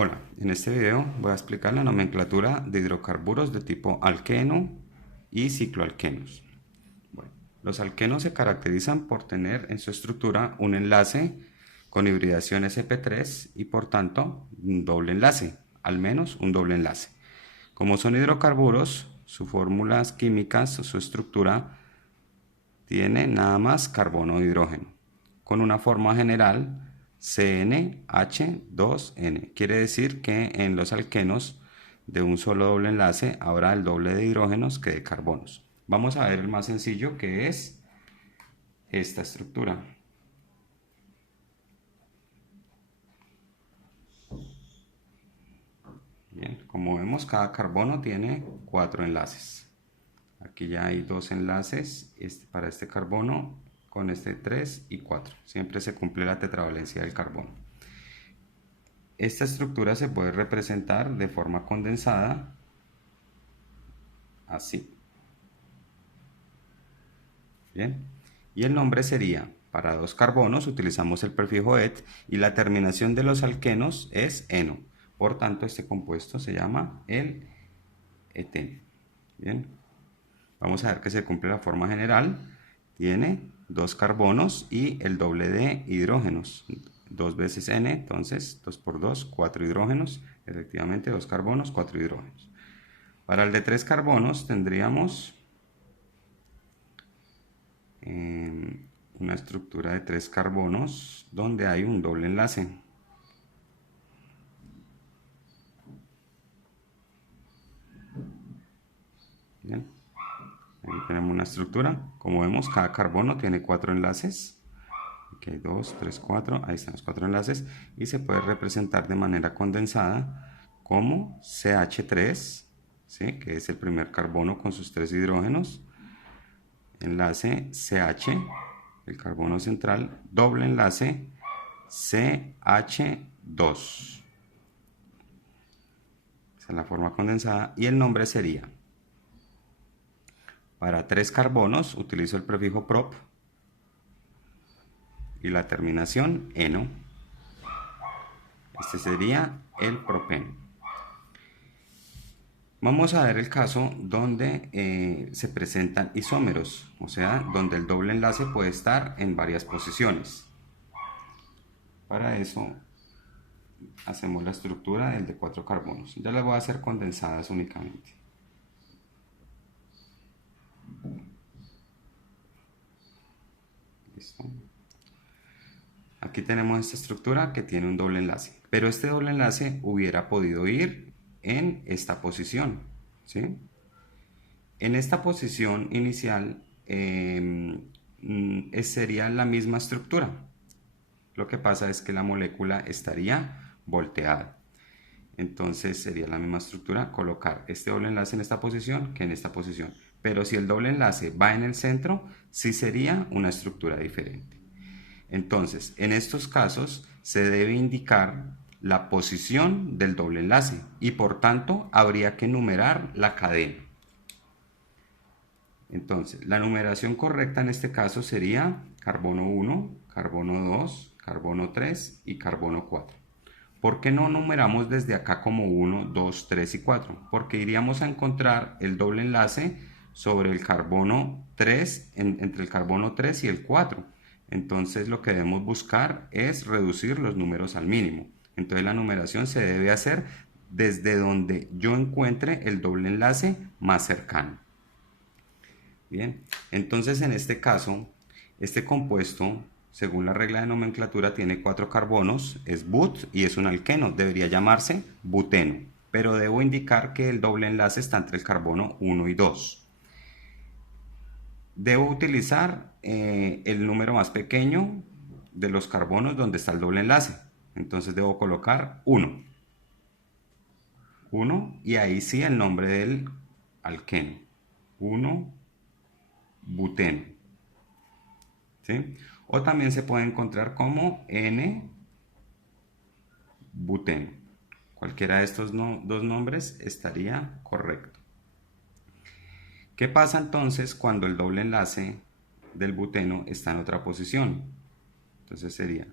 Hola, en este video voy a explicar la nomenclatura de hidrocarburos de tipo alqueno y cicloalquenos. Bueno, los alquenos se caracterizan por tener en su estructura un enlace con hibridación sp3 y por tanto un doble enlace, al menos un doble enlace. Como son hidrocarburos, sus fórmulas químicas, su estructura tiene nada más carbono e hidrógeno, con una forma general CnH2n. Quiere decir que en los alquenos de un solo doble enlace habrá el doble de hidrógenos que de carbonos. Vamos a ver el más sencillo, que es esta estructura. Bien, como vemos, cada carbono tiene 4 enlaces. Aquí ya hay 2 enlaces para este carbono, con este 3 y 4. Siempre se cumple la tetravalencia del carbono. Esta estructura se puede representar de forma condensada, así. Bien. Y el nombre sería, para 2 carbonos utilizamos el prefijo et y la terminación de los alquenos es eno. Por tanto, este compuesto se llama el eteno. Bien. Vamos a ver que se cumple la forma general. Tiene 2 carbonos y el doble de hidrógenos. 2 veces n, entonces 2 por 2, 4 hidrógenos. Efectivamente, 2 carbonos, 4 hidrógenos. Para el de 3 carbonos tendríamos una estructura de 3 carbonos donde hay un doble enlace. Bien. Ahí tenemos una estructura. Como vemos, cada carbono tiene 4 enlaces. Aquí hay 2, 3, 4. Ahí están los 4 enlaces. Y se puede representar de manera condensada como CH3, ¿sí? Que es el primer carbono con sus 3 hidrógenos. Enlace CH, el carbono central. Doble enlace CH2. Esa es la forma condensada. Y el nombre sería, para 3 carbonos utilizo el prefijo prop y la terminación eno. Este sería el propeno. Vamos a ver el caso donde se presentan isómeros, o sea, donde el doble enlace puede estar en varias posiciones. Para eso hacemos la estructura del de 4 carbonos. Ya las voy a hacer condensadas únicamente. Listo. Aquí tenemos esta estructura que tiene un doble enlace, pero este doble enlace hubiera podido ir en esta posición, ¿sí? En esta posición inicial sería la misma estructura. Lo que pasa es que la molécula estaría volteada. Entonces sería la misma estructura colocar este doble enlace en esta posición que en esta posición. Pero si el doble enlace va en el centro, sí sería una estructura diferente. Entonces, en estos casos se debe indicar la posición del doble enlace y por tanto habría que numerar la cadena. Entonces, la numeración correcta en este caso sería carbono 1, carbono 2, carbono 3 y carbono 4. ¿Por qué no numeramos desde acá como 1, 2, 3 y 4? Porque iríamos a encontrar el doble enlace sobre el carbono 3, entre el carbono 3 y el 4. Entonces lo que debemos buscar es reducir los números al mínimo. Entonces la numeración se debe hacer desde donde yo encuentre el doble enlace más cercano. Bien, entonces en este caso, este compuesto, según la regla de nomenclatura, tiene 4 carbonos, es but y es un alqueno, debería llamarse buteno, pero debo indicar que el doble enlace está entre el carbono 1 y 2. Debo utilizar el número más pequeño de los carbonos donde está el doble enlace, entonces debo colocar 1. 1 y ahí sí el nombre del alqueno, 1 buteno. ¿Sí? O también se puede encontrar como N-buteno. Cualquiera de estos dos nombres estaría correcto. ¿Qué pasa entonces cuando el doble enlace del buteno está en otra posición? Entonces sería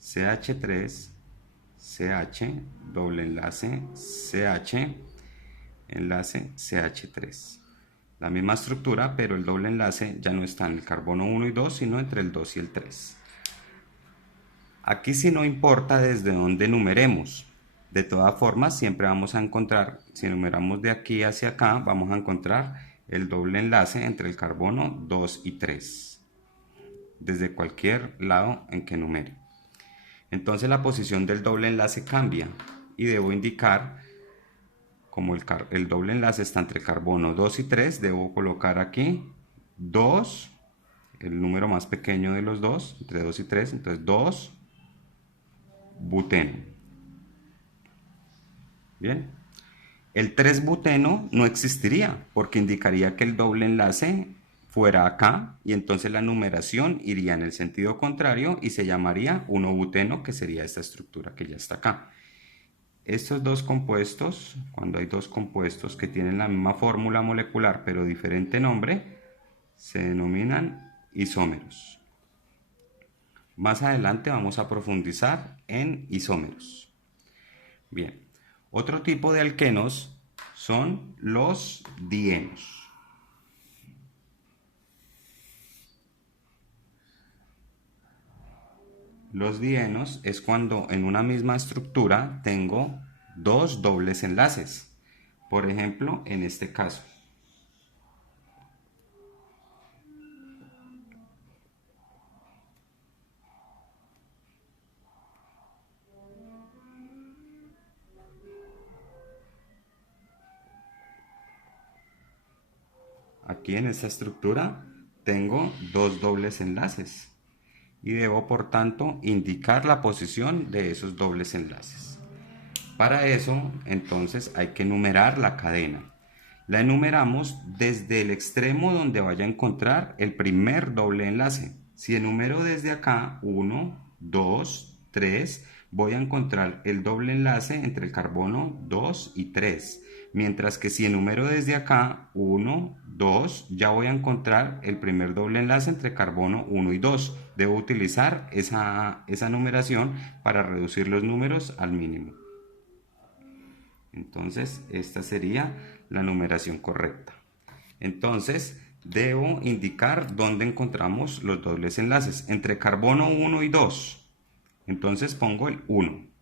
CH3, CH, doble enlace CH, enlace CH3. La misma estructura, pero el doble enlace ya no está en el carbono 1 y 2, sino entre el 2 y el 3. Aquí sí no importa desde dónde numeremos. De todas formas, siempre vamos a encontrar, si numeramos de aquí hacia acá, vamos a encontrar el doble enlace entre el carbono 2 y 3, desde cualquier lado en que numere. Entonces la posición del doble enlace cambia y debo indicar, como el doble enlace está entre el carbono 2 y 3, debo colocar aquí 2, el número más pequeño de los dos, entre 2 y 3, entonces 2 buteno. Bien, el 3-buteno no existiría porque indicaría que el doble enlace fuera acá y entonces la numeración iría en el sentido contrario y se llamaría 1-buteno, que sería esta estructura que ya está acá. Estos dos compuestos, cuando hay dos compuestos que tienen la misma fórmula molecular pero diferente nombre, se denominan isómeros. Más adelante vamos a profundizar en isómeros. Bien, otro tipo de alquenos son los dienos. Los dienos es cuando en una misma estructura tengo dos dobles enlaces. Por ejemplo, en este caso. Aquí en esta estructura tengo dos dobles enlaces y debo por tanto indicar la posición de esos dobles enlaces. Para eso entonces hay que numerar la cadena. La enumeramos desde el extremo donde vaya a encontrar el primer doble enlace. Si enumero desde acá 1, 2, 3, voy a encontrar el doble enlace entre el carbono 2 y 3. Mientras que si enumero desde acá 1, 2, ya voy a encontrar el primer doble enlace entre carbono 1 y 2. Debo utilizar esa numeración para reducir los números al mínimo. Entonces, esta sería la numeración correcta. Entonces, debo indicar dónde encontramos los dobles enlaces. Entre carbono 1 y 2. Entonces pongo el 1.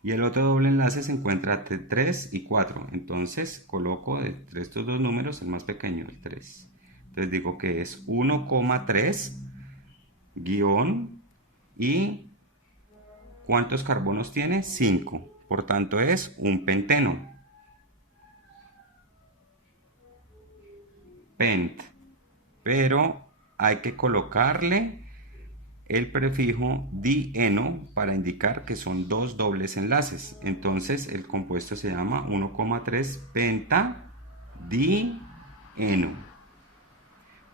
Y el otro doble enlace se encuentra entre 3 y 4. Entonces, coloco entre estos dos números el más pequeño, el 3. Entonces digo que es 1,3 guión y ¿cuántos carbonos tiene? 5. Por tanto es un penteno. Pent. Pero hay que colocarle el prefijo dieno para indicar que son dos dobles enlaces. Entonces el compuesto se llama 1,3 pentadieno.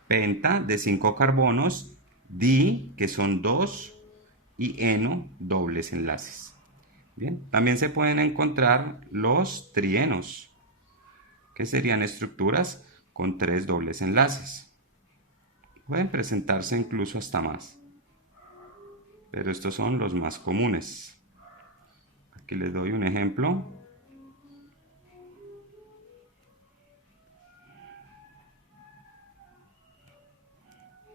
Penta de 5 carbonos, di que son 2 y eno dobles enlaces. Bien, también se pueden encontrar los trienos, que serían estructuras con 3 dobles enlaces. Pueden presentarse incluso hasta más, pero estos son los más comunes. Aquí les doy un ejemplo.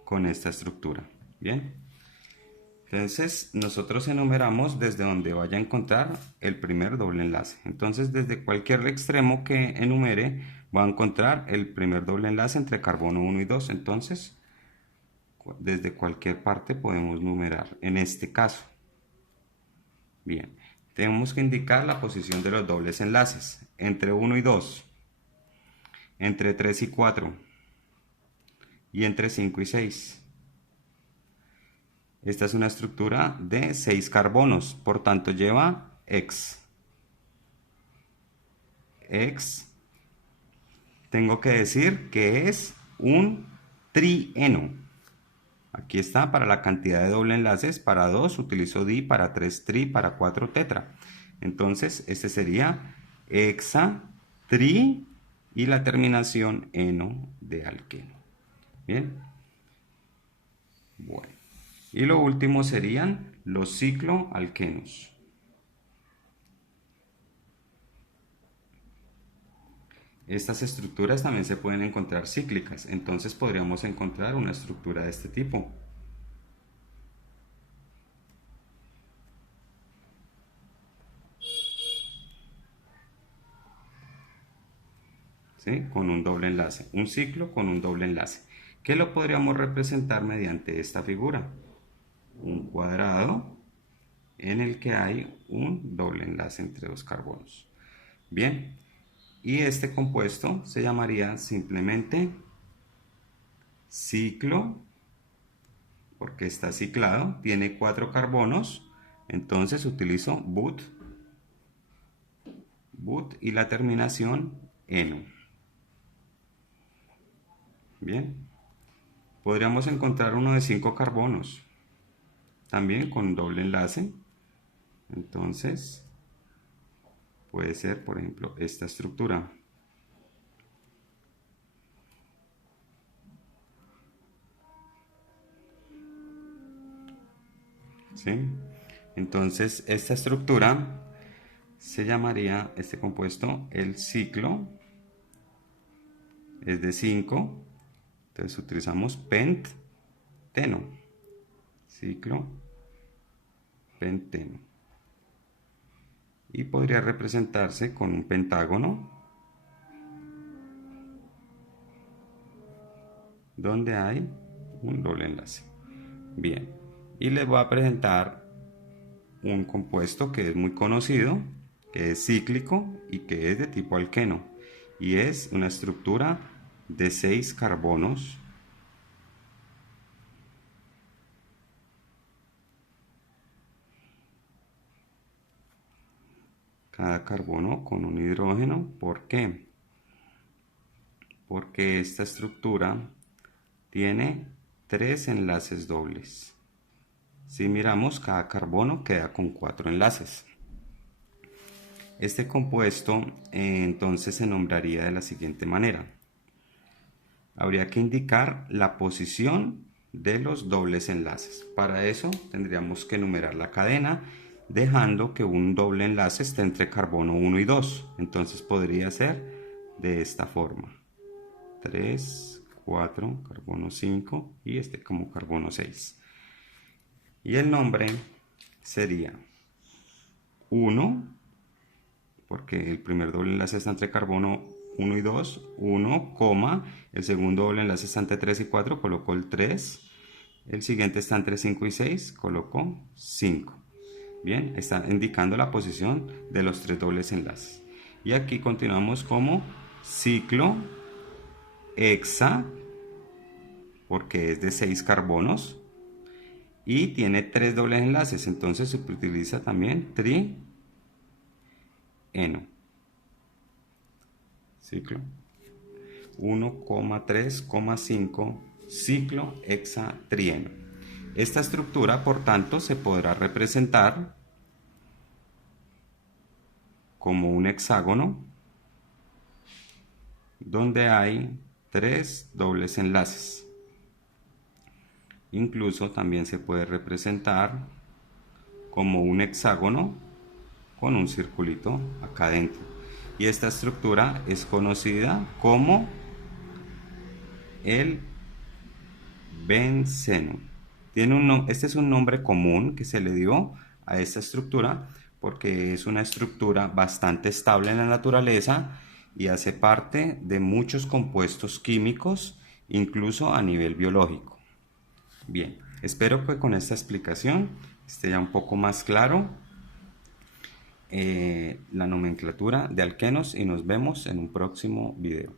Con esta estructura. Bien. Entonces, nosotros enumeramos desde donde vaya a encontrar el primer doble enlace. Entonces, desde cualquier extremo que enumere, va a encontrar el primer doble enlace entre carbono 1 y 2. Entonces, desde cualquier parte podemos numerar. En este caso. Bien. Tenemos que indicar la posición de los dobles enlaces. Entre 1 y 2. Entre 3 y 4. Y entre 5 y 6. Esta es una estructura de 6 carbonos, por tanto lleva X. X, tengo que decir que es un trieno. Aquí está para la cantidad de doble enlaces. Para 2 utilizo di, para 3 tri, para 4 tetra. Entonces este sería hexa, tri y la terminación eno de alqueno. Bien. Bueno. Y lo último serían los cicloalquenos. Estas estructuras también se pueden encontrar cíclicas, entonces podríamos encontrar una estructura de este tipo. ¿Sí? Con un doble enlace, un ciclo con un doble enlace. ¿Qué lo podríamos representar mediante esta figura? Un cuadrado en el que hay un doble enlace entre dos carbonos. Bien, y este compuesto se llamaría simplemente ciclo, porque está ciclado, tiene 4 carbonos, entonces utilizo but y la terminación eno. Bien, podríamos encontrar uno de 5 carbonos, también con doble enlace, entonces puede ser, por ejemplo, esta estructura. ¿Sí? Entonces esta estructura se llamaría, este compuesto, el ciclo, es de 5, entonces utilizamos penteno, ciclo penteno, y podría representarse con un pentágono donde hay un doble enlace. Bien, y les voy a presentar un compuesto que es muy conocido, que es cíclico y que es de tipo alqueno, y es una estructura de 6 carbonos cada carbono con un hidrógeno. ¿Por qué? Porque esta estructura tiene 3 enlaces dobles. Si miramos, cada carbono queda con 4 enlaces. Este compuesto entonces se nombraría de la siguiente manera. Habría que indicar la posición de los dobles enlaces. Para eso tendríamos que numerar la cadena, dejando que un doble enlace esté entre carbono 1 y 2. Entonces podría ser de esta forma. 3, 4, carbono 5 y este como carbono 6. Y el nombre sería 1, porque el primer doble enlace está entre carbono 1 y 2, 1, el segundo doble enlace está entre 3 y 4, coloco el 3, el siguiente está entre 5 y 6, coloco 5. Bien, está indicando la posición de los 3 dobles enlaces. Y aquí continuamos como ciclo hexa, porque es de 6 carbonos y tiene 3 dobles enlaces, entonces se utiliza también trieno. Ciclo 1,3,5 ciclo hexatrieno. Esta estructura, por tanto, se podrá representar como un hexágono donde hay 3 dobles enlaces. Incluso también se puede representar como un hexágono con un circulito acá adentro. Y esta estructura es conocida como el benceno. Este es un nombre común que se le dio a esta estructura porque es una estructura bastante estable en la naturaleza y hace parte de muchos compuestos químicos, incluso a nivel biológico. Bien, espero que con esta explicación esté ya un poco más claro la nomenclatura de alquenos y nos vemos en un próximo video.